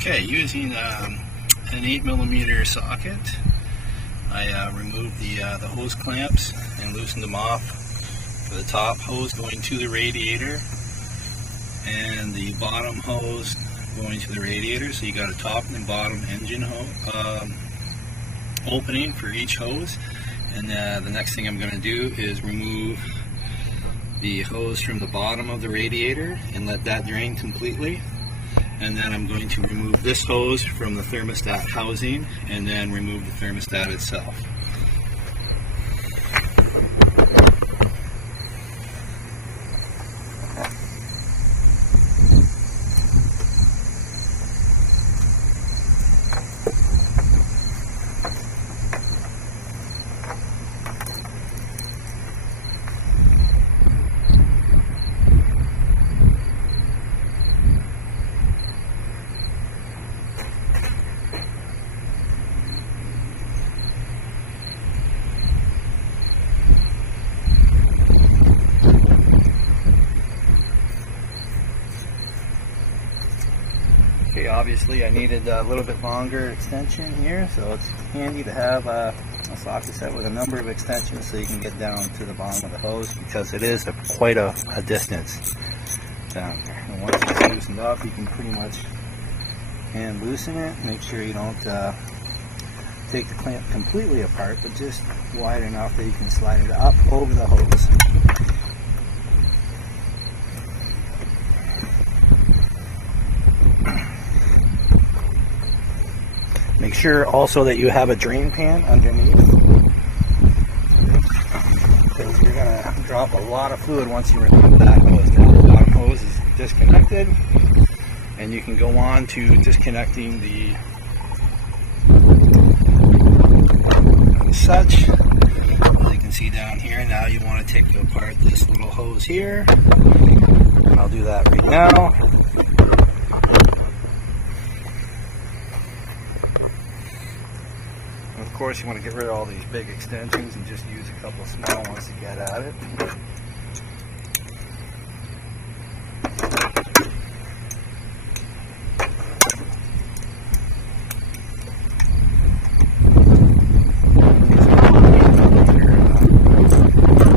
Okay, using an 8mm socket, I removed the hose clamps and loosened them off for the top hose going to the radiator and the bottom hose going to the radiator. So you got a top and bottom engine opening for each hose. And the next thing I'm going to do is remove the hose from the bottom of the radiator and let that drain completely. And then I'm going to remove this hose from the thermostat housing and then remove the thermostat itself. Okay, obviously I needed a little bit longer extension here, so it's handy to have a socket set with a number of extensions so you can get down to the bottom of the hose, because it is quite a distance down there. And once it's loosened up, you can pretty much hand loosen it. Make sure you don't take the clamp completely apart, but just wide enough that you can slide it up over the hose. Make sure also that you have a drain pan underneath, because you're going to drop a lot of fluid once you remove that hose. Now the bottom hose is disconnected, and you can go on to disconnecting the such. As you can see down here, now you want to take apart this little hose here. I'll do that right now. Of course, you want to get rid of all these big extensions and just use a couple of small ones to get at it.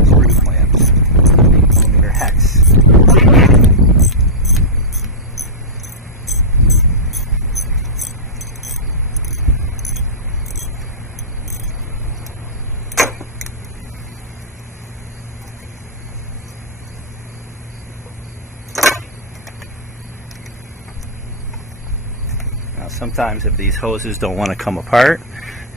Screw clamps, 8mm hex. Now sometimes if these hoses don't want to come apart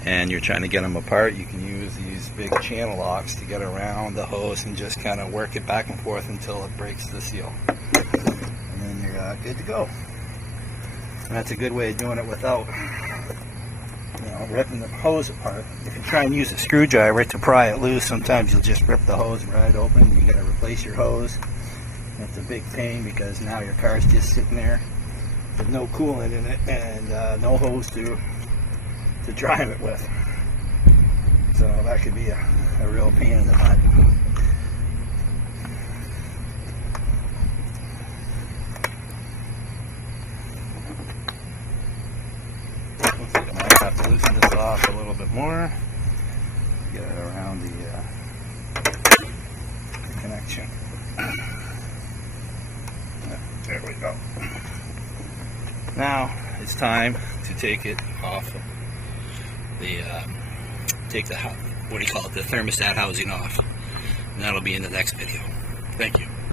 and you're trying to get them apart, you can use these big channel locks to get around the hose and just kind of work it back and forth until it breaks the seal. And then you're good to go. And that's a good way of doing it without ripping the hose apart. If you try and use a screwdriver to pry it loose, sometimes you'll just rip the hose right open. You got to replace your hose. It's a big pain because now your car's just sitting there with no coolant in it and no hose to drive it with. So that could be a real pain in the butt. Looks like I might have to loosen this off a little bit more. Get it around the connection. There we go. Now it's time to take it off of the the thermostat housing off, and that'll be in the next video. Thank you.